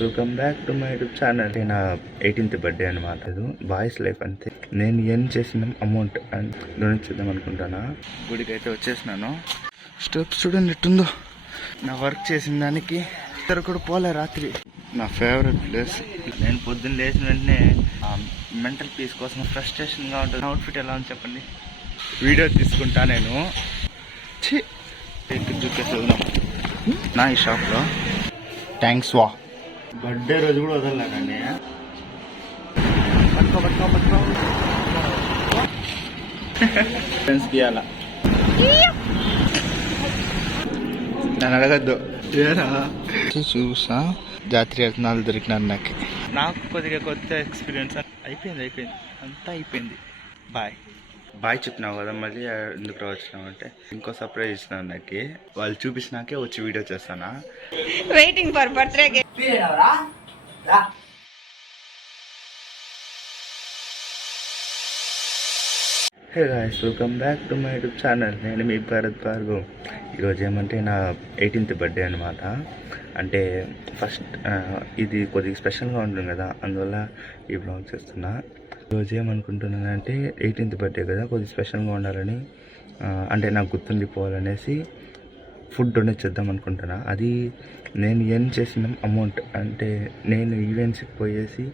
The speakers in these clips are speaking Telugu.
Welcome back to my YouTube channel. నా 18th బర్త్డే అనమాట. బాయ్స్ లైఫ్ అంతే. నేను ఏం చేసిన అమౌంట్ అని చూద్దాం అనుకుంటానా. గుడికి అయితే వచ్చేసినాను. స్టెప్స్ చూడండి ఎట్టుందో. నా వర్క్ చేసిన దానికి ఇద్దరు కూడా పోలే రాత్రి. నా ఫేవరెట్ ప్లేస్. నేను పొద్దున్న లేచిన వెంటనే మెంటల్ పీస్ కోసం ఫ్రస్ట్రేషన్గా ఉంటుంది. అవుట్ఫిట్ ఎలా ఉంది చెప్పండి. వీడియో తీసుకుంటా నేను. చూపేసి వెళ్దాం నా ఈ షాప్లో. థ్యాంక్స్ వా. బర్త్డే రోజు కూడా వదలలేనండి. ఫ్రెండ్స్ గీయాల నన్ను అడగద్దు. చూసా జాతర రత్నాలు దొరికినారు నాకు కొద్దిగా కొత్త ఎక్స్పీరియన్స్. అయిపోయింది అంతా అయిపోయింది. బాయ్ చెప్పినావు కదా, మళ్ళీ ఎందుకు రావచ్చినామంటే ఇంకో సర్ప్రైజ్ ఇచ్చినాను నాకు. వాళ్ళు చూపించినాకే వచ్చి వీడియో చేస్తానా. Waiting for birthday. Hey guys, welcome back to my YouTube channel. నేను మీ భారత్ భార్గవ్. ఈరోజు ఏమంటే నా 18th బర్త్డే అనమాట. అంటే ఫస్ట్ ఇది కొద్దిగా స్పెషల్గా ఉంటుంది కదా, అందువల్ల ఈ బ్లాగ్ చేస్తున్నా. ఈరోజు ఏమనుకుంటున్నానంటే 18th బర్త్డే కదా, కొద్దిగా స్పెషల్గా ఉండాలని, అంటే నాకు గుర్తుండిపోవాలనేసి ఫుడ్ డొనేట్ చేద్దాం అనుకుంటున్నా. అది నేను ఏం చేసిన అమౌంట్, అంటే నేను ఈవెంట్స్కి పోయేసి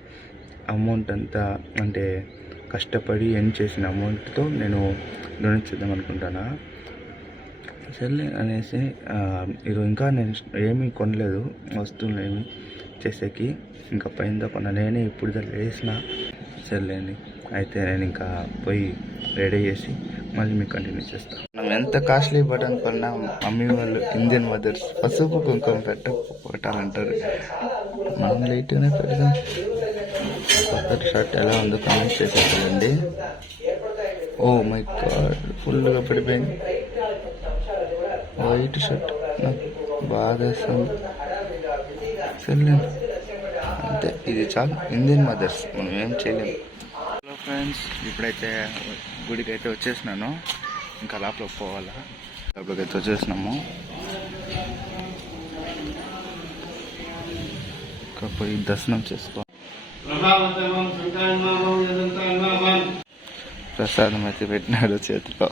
అమౌంట్ అంతా, అంటే కష్టపడి ఎర్న్ చేసిన అమౌంట్తో నేను డొనేట్ చేద్దాం అనుకుంటానా. సర్లే అనేసి ఈరోజు ఇంకా నేను ఏమీ కొనలేదు, వస్తువులు ఏమి చేసేకి. ఇంకా పైన కొన్న నేనే ఇప్పుడు వేసిన. సర్లేండి, అయితే నేను ఇంకా పోయి రెడీ చేసి మళ్ళీ మీకు కంటిన్యూ చేస్తాను. మనం ఎంత కాస్ట్లీ బటన్ కొన్నా మమ్మీ వాళ్ళు ఇండియన్ మదర్స్ పసుపు కుంకుమ పెట్టాలంటారు. మనం లేట్గానే పెడదాం. కొత్త షర్ట్ ఎలా ఉందో కామెంట్ చేసేసారండి. ఓ మై గాడ్, ఫుల్గా పడిపోయింది. వైట్ షర్ట్ నాకు బాగా వేస్తుంది. సర్లేండి, అంతే, ఇది చాలు. ఇండియన్ మదర్స్, మనం ఏం చేయలేము. హలో ఫ్రెండ్స్, ఇప్పుడైతే గుడికి అయితే వచ్చేసినాను. ఇంకా లోపలికి పోవాలా. లోపలికి అయితే వచ్చేసినాము. ఇంకా పోయి దర్శనం చేసుకో. ప్రసాదం అయితే పెట్టినాడు చేతిలో.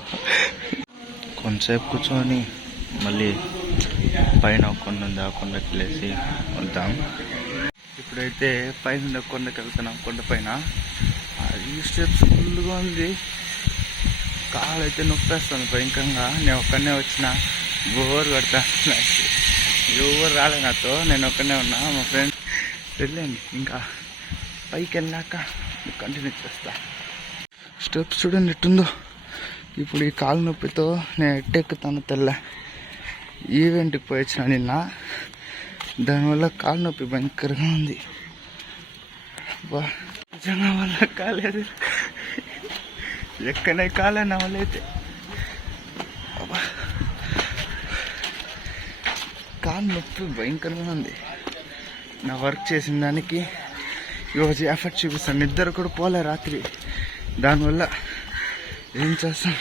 కొంతసేపు కూర్చొని మళ్ళీ పైన కొండ ఆ కొండకి వెళ్ళేసి వద్దాం. ఇప్పుడైతే పైన కొండకి వెళ్తున్నాం. కొండపైన ఈ స్టెప్స్ ఫుల్గా ఉంది. కాలు అయితే నొప్పేస్తుంది భయంకరంగా. నేను ఒక్కడనే వచ్చిన, బోర్ కొడతా. ఎవరు రాలే నాతో, నేను ఒక్కడనే ఉన్నా. మా ఫ్రెండ్స్ వెళ్ళండి. ఇంకా పైకి వెళ్ళాక కంటిన్యూ చేస్తా. స్టెప్స్ చూడండి ఎట్టుందో. ఇప్పుడు ఈ కాలు నొప్పితో నేను ఎట్టెక్కుతాను తెల్ల. ఈవెంట్కి పోయి వచ్చిన నిన్న, దానివల్ల కాలు నొప్పి భయంకరంగా ఉంది. బా, నిజంగా వల్ల కాలేదు. ఎక్కడే కాలే నా వల్ల అయితే. కాలు నొప్పి భయంకరంగా ఉంది. నా వర్క్ చేసిన దానికి ఈరోజు ఎఫర్ట్ చూపిస్తాను. నిద్ర కూడా పోలే రాత్రి. దానివల్ల ఏం చేస్తాం,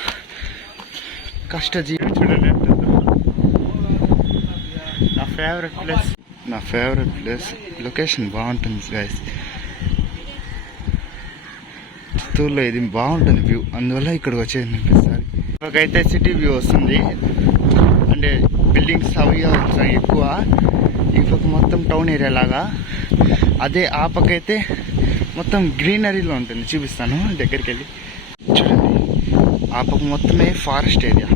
కష్టజీవి. చూడండి, నా ఫేవరెట్ ప్లేస్. లొకేషన్ బాగుంటుంది గైస్. చిత్తూరులో ఇది బాగుంటుంది వ్యూ, అందువల్ల ఇక్కడికి వచ్చేది అనిపిస్తుంది. ఇక్కడికైతే సిటీ వ్యూ వస్తుంది, అంటే బిల్డింగ్స్ అవి వస్తాయి ఎక్కువ. ఈ పక్క మొత్తం టౌన్ ఏరియా లాగా. అదే ఆ పక్క అయితే మొత్తం గ్రీనరీలో ఉంటుంది. చూపిస్తాను దగ్గరికి వెళ్ళి. చూడండి, ఆ పక్క మొత్తమే ఫారెస్ట్ ఏరియా.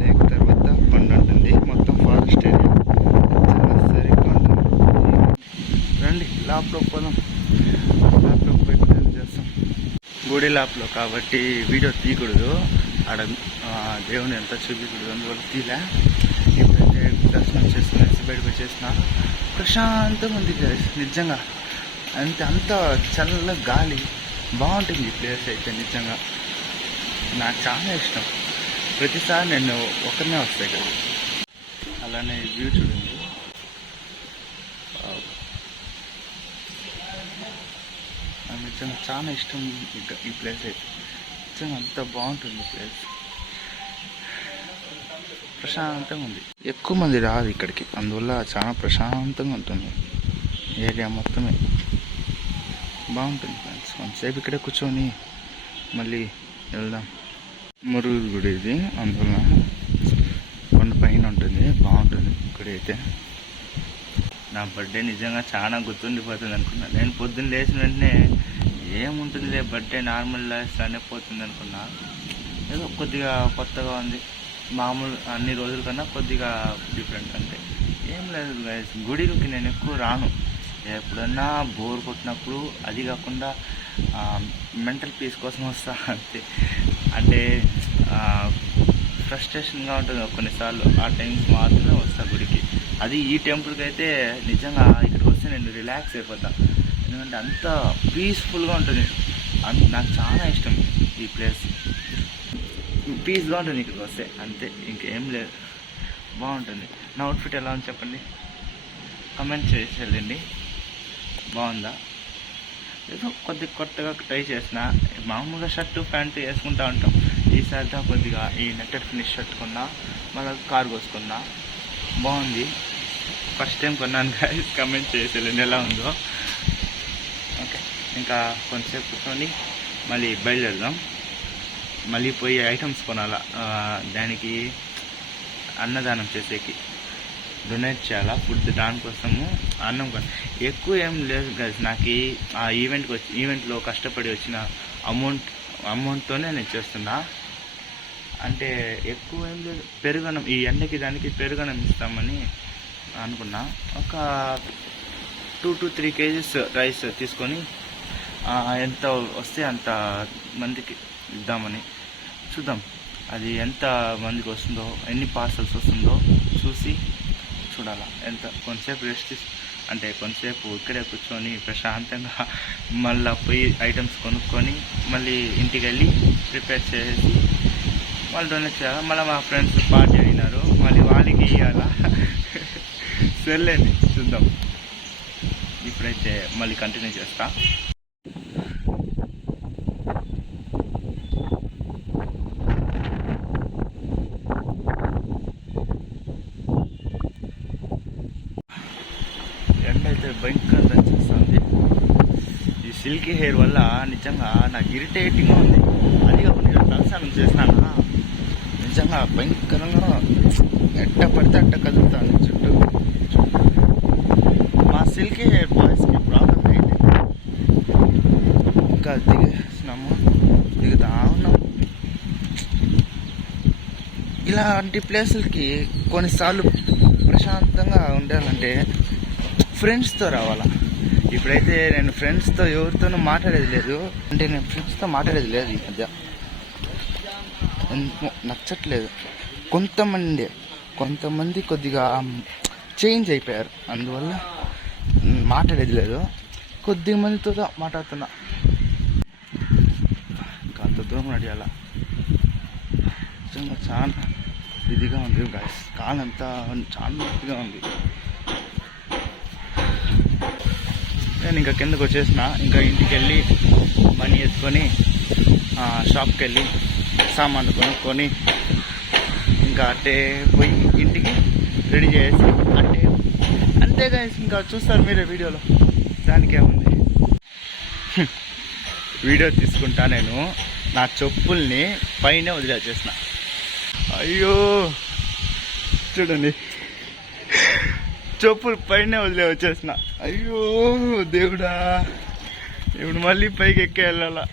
లేక్ తర్వాత కొండ ఉంటుంది, మొత్తం ఫారెస్ట్ ఏరియా. సరిగ్గా ఉంటుంది. రండి లోపల పోదాం. లోపల పోయి చేస్తాం. గుడి లోపల కాబట్టి వీడియో తీయకూడదు, ఆడ దేవుని ఎంత చూపించకూడదు, అందువల్ల తీలే. ఇప్పుడైతే దర్శనం చేసుకునేసి బయటకు వచ్చేసిన. ప్రశాంతంగా ఉంది నిజంగా. అంత చల్ల గాలి బాగుంటుంది ఈ ప్లేస్ అయితే. నిజంగా నాకు చాలా ఇష్టం. ప్రతిసారి నేను ఒకరినే వస్తాయి కదా. అలానే వ్యూ చూడండి. నాకు నిజంగా చాలా ఇష్టం ఈ ప్లేస్ అయితే. నిజంగా అంత బాగుంటుంది ప్లేస్. ప్రశాంతంగా ఉంది. ఎక్కువ మంది రాదు ఇక్కడికి, అందువల్ల చాలా ప్రశాంతంగా ఉంటుంది. ఏరియా మొత్తమే బాగుంటుంది ఫ్రెండ్స్. కొంతసేపు ఇక్కడే కూర్చొని మళ్ళీ వెళ్దాం. మురుగుడు గుడి ఇది, అందువల్ల కొండ పైన ఉంటుంది, బాగుంటుంది గుడి అయితే. నా బర్త్డే నిజంగా చాలా గుర్తుండిపోతుంది అనుకున్నా. నేను పొద్దున్న లేచిన వెంటనే ఏముంటుందిలే బర్త్డే నార్మల్ లైఫ్ అనే పోతుంది అనుకున్నా. ఏదో కొద్దిగా కొత్తగా ఉంది, మామూలు అన్ని రోజుల కన్నా కొద్దిగా డిఫరెంట్. అంటే ఏం లేదు గైస్, గుడికి నేను ఎక్కువ రాను. ఎప్పుడన్నా బోర్ కొట్టినప్పుడు, అది కాకుండా మెంటల్ పీస్ కోసం వస్తా అంతే. అంటే ఫ్రస్ట్రేషన్గా ఉంటుంది కొన్నిసార్లు, ఆ టైమ్స్ మాత్రమే వస్తా గుడికి. అది ఈ టెంపుల్కి అయితే నిజంగా ఇక్కడికి వస్తే నేను రిలాక్స్ అయిపోతా. ఎందుకంటే అంత పీస్ఫుల్గా ఉంటుంది. నాకు చాలా ఇష్టం ఈ ప్లేస్, పీస్గా ఉంటుంది ఇక్కడికి వస్తే, అంతే, ఇంకేం లేదు. బాగుంటుంది. నా అవుట్ఫిట్ ఎలా ఉంది చెప్పండి, కమెంట్ చేసి వెళ్ళండి. బాగుందా? ఏదో కొత్తగా ట్రై చేసిన. మామూలుగా షర్టు ప్యాంటు వేసుకుంటా ఉంటాం. ఈసారితో కొద్దిగా ఈ నెట్టెడ్ ఫినిష్ షర్ట్ కొన్నా, మళ్ళీ కారు కోసుకున్నా. బాగుంది, ఫస్ట్ టైం కొన్నాను గాయస్. కమెంట్ చేసి వెళ్ళండి ఎలా ఉందో. ఓకే, ఇంకా కొంతసేపు కూర్చొని మళ్ళీ బయలుదేరదాం. మళ్ళీ పోయి ఐటమ్స్ కొనాలా, దానికి అన్నదానం చేసేకి డొనేట్ చేయాలా ఫుడ్, దానికోసము అన్నం కొని. ఎక్కువ ఏం లేదు గైస్, నాకు ఆ ఈవెంట్లో కష్టపడి వచ్చిన అమౌంట్తోనే నేను చేస్తున్నా. అంటే ఎక్కువ ఏం లేదు, పెరుగన్నం, ఈ ఎండకి దానికి పెరుగన్నం ఇస్తామని అనుకున్నా. ఒక 2 to 3 kgs రైస్ తీసుకొని ఎంత వస్తే అంత మందికి ఇద్దామని. చూద్దాం అది ఎంత మందికి వస్తుందో, ఎన్ని పార్సల్స్ వస్తుందో చూసి చూడాలా. ఎంత కొంతసేపు రెస్ట్ అంటే కొంతసేపు ఇక్కడే కూర్చొని ప్రశాంతంగా మళ్ళీ పోయి ఐటమ్స్ కొనుక్కొని మళ్ళీ ఇంటికి వెళ్ళి ప్రిపేర్ చేసి మళ్ళీ డొనేట్ చేయాలి. మళ్ళీ మా ఫ్రెండ్స్ పార్టీ అయినారు, మళ్ళీ వాళ్ళకి ఇవ్వాలా. సర్లేండి, చూద్దాం. ఇప్పుడైతే మళ్ళీ కంటిన్యూ చేస్తా. ఎండ అయితే భయంకరంగా దంచేస్తుంది. ఈ సిల్కీ హెయిర్ వల్ల నిజంగా నాకు ఇరిటేటింగ్గా ఉంది. అది కాకుండా నేను తలస్నానం చేసినానా, నిజంగా భయంకరంగా ఎట్ట పడితే అట్ట కదులుతుంది చుట్టూ. మా సిల్కీ హెయిర్ బాయ్స్కి ప్రాబ్లం ఏంటి, ఇంకా దిగుతా ఉన్నాము. ఇలాంటి ప్లేసులకి కొన్నిసార్లు ప్రశాంతంగా ఉండాలంటే ఫ్రెండ్స్తో రావాలా. ఇప్పుడైతే నేను ఫ్రెండ్స్తో ఎవరితోనూ మాట్లాడేది లేదు. అంటే నేను ఫ్రెండ్స్తో మాట్లాడేది లేదు ఈ మధ్య, నచ్చట్లేదు. కొంతమంది కొద్దిగా చేంజ్ అయిపోయారు, అందువల్ల మాట్లాడేది లేదు. కొద్ది మందితో మాట్లాడుతున్నా, ఇంకా అంత దూరం నడియాల. నిజంగా చాలా ఇదిగా ఉంది గాయస్, కాలంతా చాలా నొప్పిగా ఉంది. నేను ఇంకా కిందకు వచ్చేసిన. ఇంకా ఇంటికి వెళ్ళి మనీ ఎత్తుకొని షాప్కి వెళ్ళి సామాన్లు కొనుక్కొని ఇంకా అట్టే పోయి ఇంటికి రెడీ చేసి అంతే గాయస్. ఇంకా చూస్తారు మీరే వీడియోలో, దానికేముంది. వీడియో తీసుకుంటా నేను నా చెప్పుల్ని పైన వదిలేసేసిన. అయ్యో చూడండి, చెప్పులు పైన వదిలే వచ్చేసిన. అయ్యో దేవుడా, ఇప్పుడు మళ్ళీ పైకి ఎక్కి వెళ్ళాలా.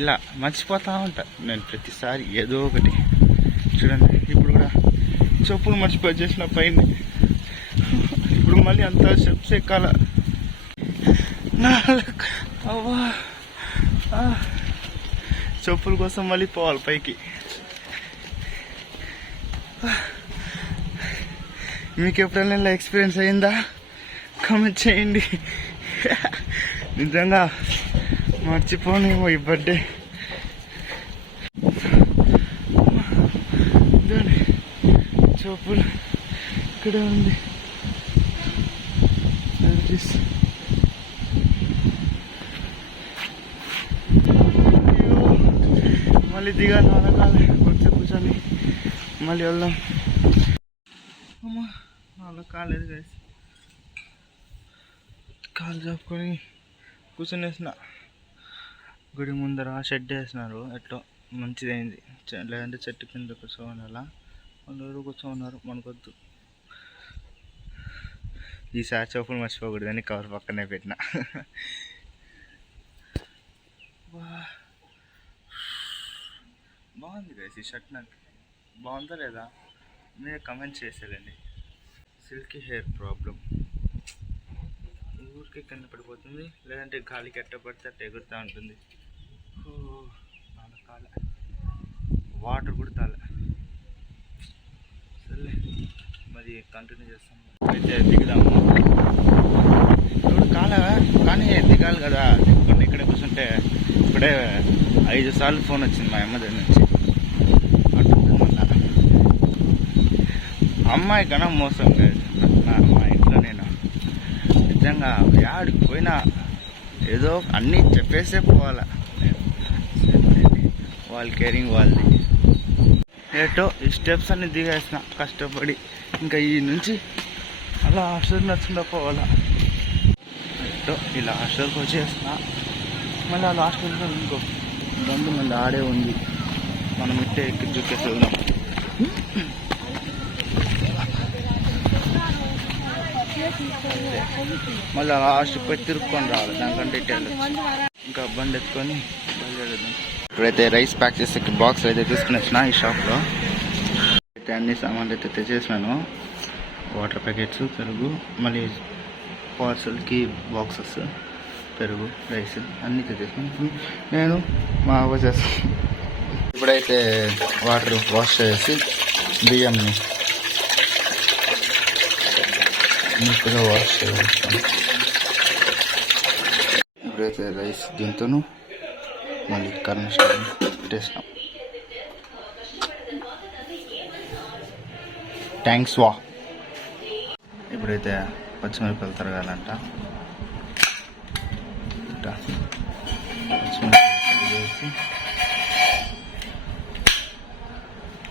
ఇలా మర్చిపోతా ఉంటా నేను ప్రతిసారి ఏదో ఒకటి. చూడండి ఇప్పుడు కూడా చెప్పులు మర్చిపోయి వచ్చేసిన పైన. ఇప్పుడు మళ్ళీ అంత స్టెప్స్ ఎక్కాల. అవ్వా, చెప్పుల కోసం మళ్ళీ పోవాలి పైకి. మీకు ఎప్పుడైనా ఇలా ఎక్స్పీరియన్స్ అయిందా? కామెంట్ చేయండి. నిజంగా మర్చిపోనేమో ఈ బర్త్డే. చెప్పులు ఇక్కడే ఉంది. మళ్ళీ దిగాలి, కొంచెం కూర్చొని మళ్ళీ వెళ్దాం. అమ్మా అలా కాలేదు గైస్, కాలు చెప్పుకొని కూర్చొనేసిన. గుడి ముందర షెడ్ వేసినారు, ఎట్లా మంచిదైంది. లేదంటే చెట్టు కింద కూర్చోని అలా వాళ్ళు కూర్చోన్నారు. మనకొద్దు. ఈసారి చెప్పులు మర్చిపోకూడదని కవర్ పక్కనే పెట్టిన. బాగుంది గైస్ ఈ షర్ట్, నాకు బాగుందా లేదా మీరు కమెంట్ చేసేదండి. సిల్కీ హెయిర్ ప్రాబ్లం, ఊరికి కింద పడిపోతుంది, లేదంటే గాలికి ఎట్ట పడితే అట్ట ఎగురుతూ ఉంటుంది. కాలే వాటర్ కూడా తాలే. సర్లే మరి కంటిన్యూ చేస్తాం. అయితే దిగుదాము. ఇప్పుడు కాలే కానీ దిగాలి కదా, దిగుకుండా ఇక్కడే కూర్చుంటే ఇప్పుడే 5 సార్లు ఫోన్ వచ్చింది మా అమ్మ దగ్గర నుంచి. అంటుంది మళ్ళా అమ్మాయి కన్నా మోసం కాదు మా ఇంట్లో. నేను నిజంగా యాడికి పోయినా ఏదో అన్నీ చెప్పేసే పోవాలా. వాళ్ళ కేరింగ్ వాళ్ళది. ఏటో ఈ స్టెప్స్ అన్ని దిగేసిన కష్టపడి. ఇంకా ఈ నుంచి అలా హాస్టల్ నచ్చుకుంటూ పోవాలా. ఏటో ఇలా హాస్టల్కి వచ్చేసిన. మళ్ళీ ఆ లాస్ట్ ఇంకో బండి మళ్ళీ ఆడే ఉంది. మనం ఇట్టే ఎక్కి దూకేసి వెళ్దాం. మళ్ళీ లాస్ట్ పోయి తిరుక్కొని రావాలి. దానికంటే ఇట్టే ఇంకా బండి ఎత్తుకొని బయలుదేరుదాం. ఇప్పుడైతే రైస్ ప్యాక్ చేసే బాక్స్ అయితే తీసుకుని వచ్చిన ఈ షాప్లో. అయితే అన్ని సామాన్లు అయితే తెచ్చేసినాను. వాటర్ ప్యాకెట్స్, పెరుగు, మళ్ళీ పార్సల్కి బాక్సెస్, పెరుగు, రైస్ అన్నీ తెచ్చేసినాను. నేను మా అవ్వ చేస్తాను. ఇప్పుడైతే వాటర్ వాష్ చేసి బియ్యంని నీట్గా వాష్ చేస్తాను. ఇప్పుడైతే రైస్ దీంతోను మళ్ళీ కరెంట్ స్టవ్ పెట్టేసినాం. థ్యాంక్స్ వా. ఇప్పుడైతే పచ్చిమిరపకాయలు తరగాలంట. పచ్చిమిరపకాయలు వేసి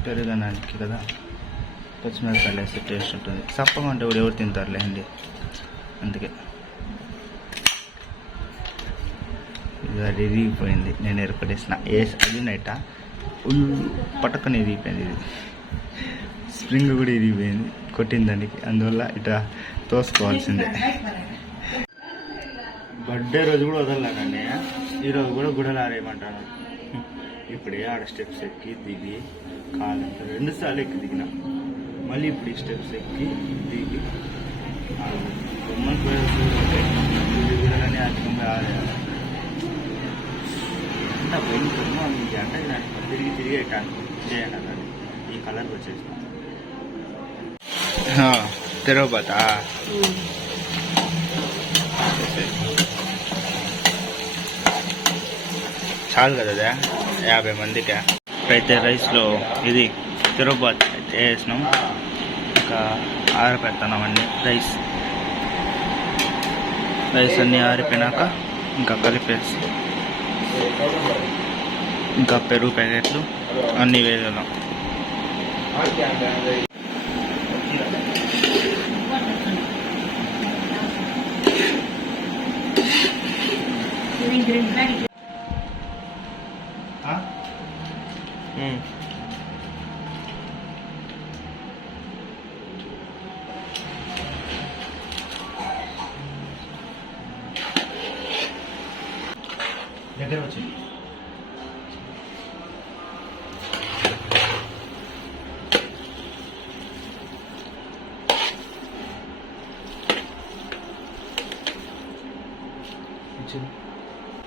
పెరుగడానికి కదా పచ్చిమిరపకాయలు వేస్తే టేస్ట్ ఉంటుంది. సప్పగా అంటే ఎవరు తింటారులేండి, అందుకే. అది ఇరిగిపోయింది, నేను ఏర్పడేసిన అది నైట పటక్కన ఇరిగిపోయింది. ఇది స్ప్రింగ్ కూడా ఇరిగిపోయింది కొట్టిన దానికి, అందువల్ల ఇట్లా తోసుకోవాల్సిందే. బర్త్డే రోజు కూడా వదలలేకండి, ఈరోజు కూడా గుడలారేయమంటాను. ఇప్పుడే ఆడ స్టెప్స్ ఎక్కి దిగి కాలు 2 సార్లు ఎక్కి దిగిన. మళ్ళీ ఇప్పుడు ఈ స్టెప్స్ ఎక్కి దిగి బొమ్మను గుడలని అధికంగా ఆడేయాలి. పోయిన అంటే తిరిగి చేయండి అన్నది. ఈ కలర్ వచ్చేసిన తెరవబోతా. చాలు కదా అదే 50 మందికి. ఇప్పుడైతే రైస్లో ఇది తిరగబాత్ అయితే వేసినాం. ఇంకా ఆరిపెడుతున్నాం అన్నీ. రైస్ అన్నీ ఆరిపోయినాక ఇంకా కలిపేసి ఇంకా పెరుగు ప్యాకెట్లు అన్నీ వేయగలం. దగ్గర వచ్చి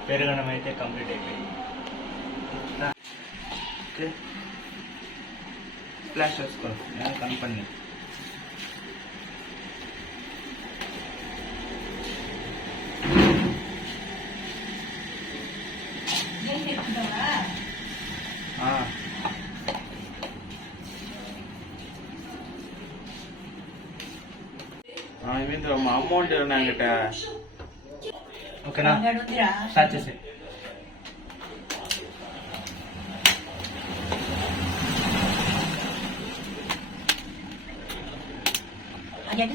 పెరగడం అయితే కంప్లీట్ అయిపోయింది. ఓకే, ఫ్లాష్ వేసుకోండి కంపెనీ. మా అమౌంట్ నాంగట. ఓకేనా, స్టార్ట్ చేసే. అదే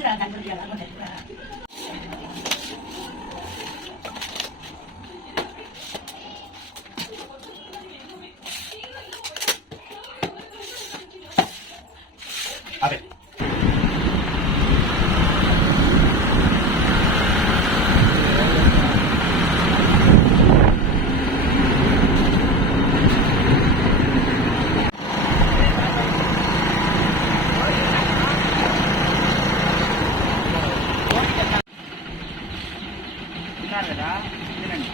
కదా తినండి.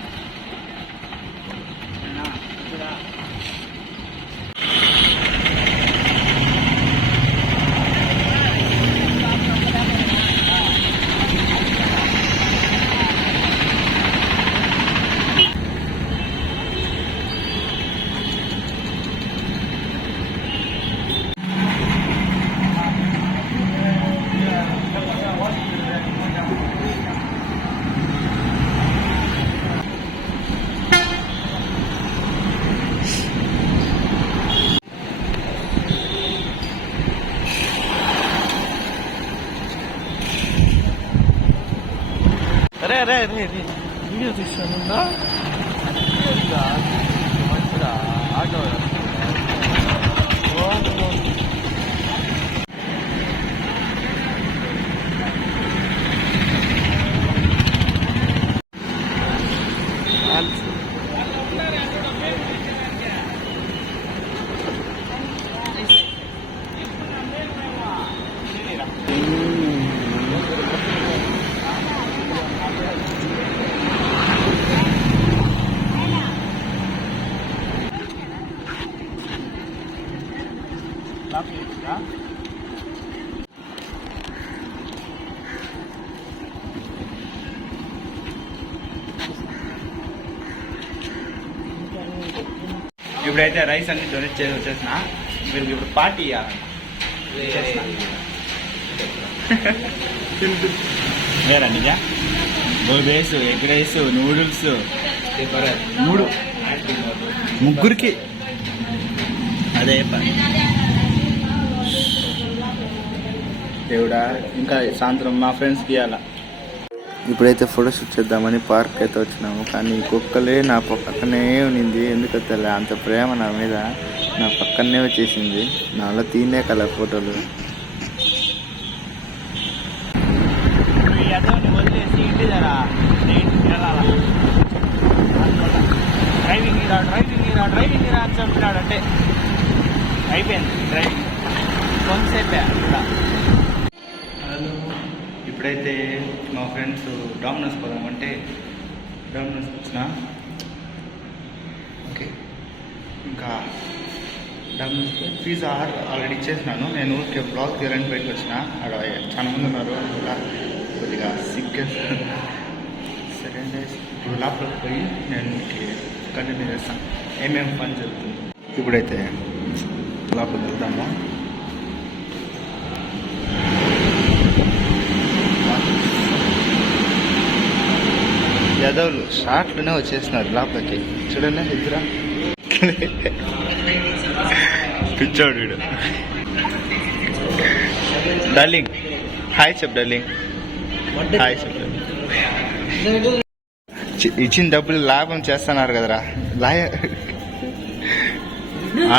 అరే అరే అరే అరే వీడియో తీసాను మంచిగా ఆటో ఇప్పుడైతే రైస్ అన్ని డొనేట్ చేసి వచ్చేసిన వీళ్ళకి ఇప్పుడు పార్టీ వేరా నిజా గోబేస్ ఎగ్ రైస్ నూడిల్స్ ముగ్గురికి అదే పని దేవుడా ఇంకా సాయంత్రం మా ఫ్రెండ్స్కి ఇవ్వాలా. ఇప్పుడైతే ఫోటోషూట్ చేద్దామని పార్క్ అయితే వచ్చినాము, కానీ కుక్కలే నా పక్కనే ఉన్నింది. ఎందుకో తెలియదు, అంత ప్రేమ నా మీద నా పక్కనే వచ్చేసింది. నాలో తీనే కల ఫోటోలు. వదిలేసి ఇంటి దగ్గర డ్రైవింగ్ డ్రైవింగ్ అని చెప్పినాడు. అంటే అయిపోయింది డ్రైవింగ్ కొంతసేపే కూడా. ఇప్పుడైతే మా ఫ్రెండ్స్ డామినోస్ పోదామంటే డామినోస్ వచ్చిన. ఓకే, ఇంకా డామినోస్ పిజ్జా ఆల్రెడీ ఇచ్చేసినాను. నేను ఊరికే బ్లాగ్ తీయడానికి బయటకు వచ్చిన. అక్కడ చాలా మంది ఉన్నారు, కూడా కొద్దిగా సిగ్గేస్తాను. సరే అంటే ఇప్పుడు లోపలికి పోయి నేను కంటిన్యూ చేస్తాను ఏమేమి పని జరుగుతుంది. ఇప్పుడైతే లోపలికి వెళ్తాము. యాదవ్లు షార్ట్లోనే వచ్చేస్తున్నారు లోపలికి. చూడండి ఇద్దరా పిచ్చోడు వీడు. డార్లింగ్ హాయ్ చెప్. డార్లింగ్ హాయ్ చెప్. ఇచ్చిన డబ్బులు లాభం చేస్తున్నారు కదరా.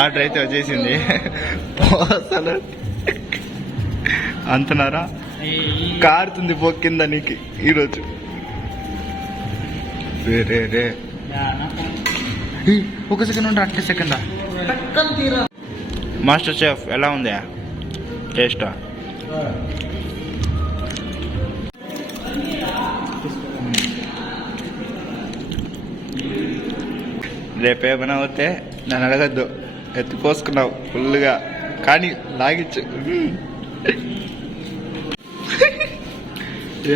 ఆర్డర్ అయితే వచ్చేసింది. అంటున్నారా కారుతుంది పోకిందా నీకు ఈరోజు. రే ఒక సెకండ్ ఉంటే అట్టే సెకండా. మాస్టర్ షెఫ్ ఎలా ఉంది టేస్టా? రేపేమైనా అవుతే నన్ను అడగద్దు, ఎత్తిపోసుకున్నావు ఫుల్గా, కానీ లాగించు.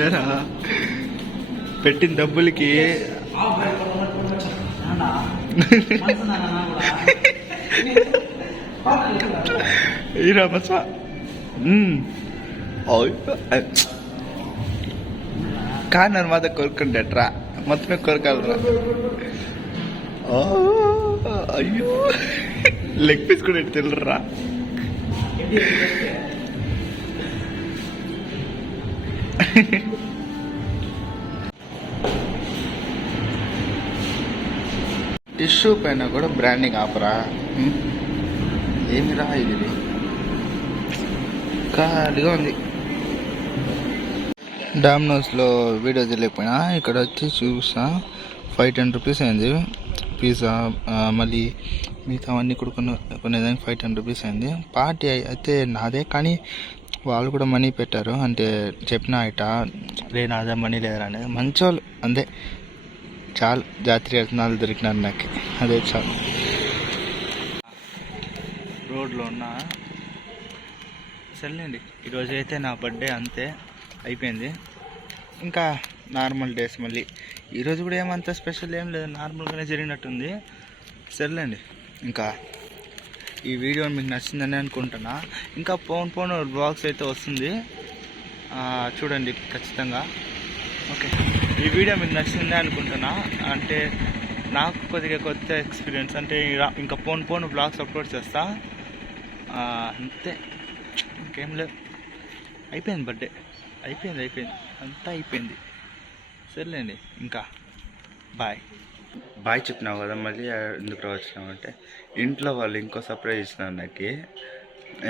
ఏరా పెట్టిన డబ్బులకి ఈరా మచ్చా కానీ నన్ను మాత్రం కోరుకుంటా మొత్తమే కోరకాలరా. అయ్యో లెగ్ పీస్ కూడా తెలియరా. టిష్యూ పైన కూడా బ్రాండింగ్ ఆపరా? ఏమిరా ఇది? ఖాళీగా ఉంది. డామినోస్లో వీడియో తెలియకపోయినా ఇక్కడ వచ్చి చూసా 510 రూపీస్ అయింది పిజ్జా. మళ్ళీ మిగతా అన్నీ కూడా కొనేదానికి 510 రూపీస్ అయింది. పార్టీ అయితే నాదే, కానీ వాళ్ళు కూడా మనీ పెట్టారు. అంటే చెప్పిన ఇట నాదే మనీ లేదరా అనేది. మంచోళ్ళు అంతే, చాలు. జాతీయ రత్నాలు దొరికినారు నాకు, అదే చాలు. రోడ్లో ఉన్న సర్లేండి, ఈరోజు అయితే నా బర్త్డే అంతే అయిపోయింది. ఇంకా నార్మల్ డేస్ మళ్ళీ. ఈరోజు కూడా ఏమంత స్పెషల్ ఏం లేదు, నార్మల్గానే జరిగినట్టుంది. సర్లేండి, ఇంకా ఈ వీడియో మీకు నచ్చిందని అనుకుంటున్నా. ఇంకా పోను బ్లాగ్స్ అయితే వస్తుంది, చూడండి ఖచ్చితంగా. ఓకే, ఈ వీడియో మీకు నచ్చిందే అనుకుంటున్నా. అంటే నాకు కొద్దిగా కొత్త ఎక్స్పీరియన్స్. అంటే ఇంకా పోను బ్లాగ్స్ అప్లోడ్ చేస్తా అంతే, ఇంకేం లేదు. అయిపోయింది బర్త్డే, అయిపోయింది అంతా అయిపోయింది. సర్లేండి, ఇంకా బాయ్ చెప్పినావు కదా, మళ్ళీ ఎందుకు వచ్చినామంటే ఇంట్లో వాళ్ళు ఇంకో సర్ప్రైజ్ ఇచ్చినారు నాకు.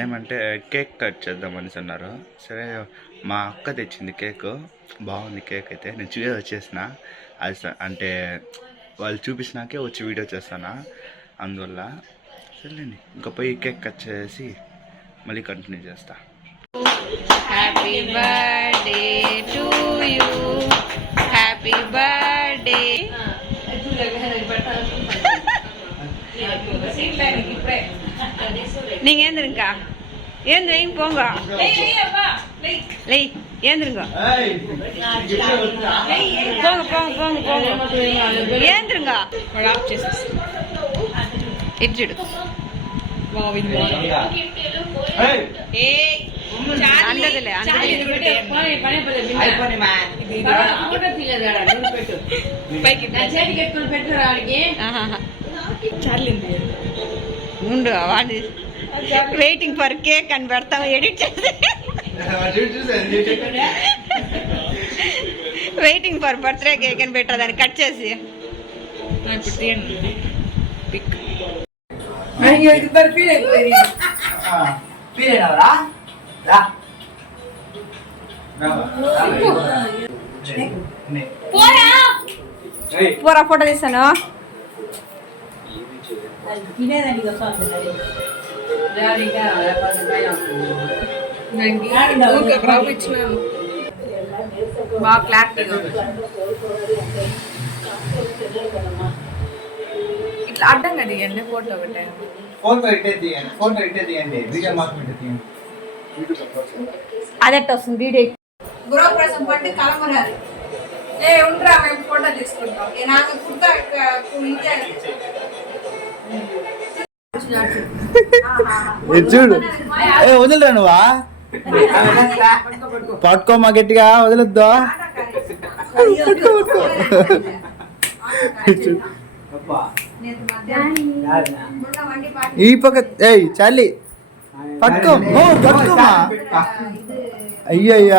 ఏమంటే కేక్ కట్ చేద్దామని అన్నారు. సరే, మా అక్క తెచ్చింది కేక్, బాగుంది కేక్ అయితే. నేను వచ్చేసిన అది, అంటే వాళ్ళు చూపించినాకే వచ్చి వీడియో చేస్తానా, అందువల్ల. సర్లేండి, ఇంకా పోయి కేక్ కట్ చేసి మళ్ళీ కంటిన్యూ చేస్తా. Happy birthday to you, happy birthday. நீங்க ஏந்திருங்கக்கா, ஏந்திரிங்க போங்க. லேய் ஏந்திருங்க, போங்க ஏந்திருங்க. ఇచ్చుడు అందదులే ఉండు, వాడి వెయిటింగ్ ఫర్ కేక్ అని పెడతాం. ఎడిట్ చేసి వెయిటింగ్ ఫర్ బర్త్డే కేక్ అని పెట్టా, దాన్ని కట్ చేసి పూరా ఫోటో తీస్తాను. బాగా క్లారిటీగా ఇట్లా అడ్డంగా దిగండి. ఫోటో ఒకటే అదట్ట వస్తుంది వీడియో. గృహప్రవేశం పండి కలమరాలి. ఉండరా, మేము ఫోటో తీసుకుంటాం. నాకు కుర్తా చూడు, వదిలేరా నువ్వా? పట్టుకోమా గట్టిగా, వదిలొద్దు. ఈ పక్క చాలి పట్టుకోమా. అయ్యయ్యా.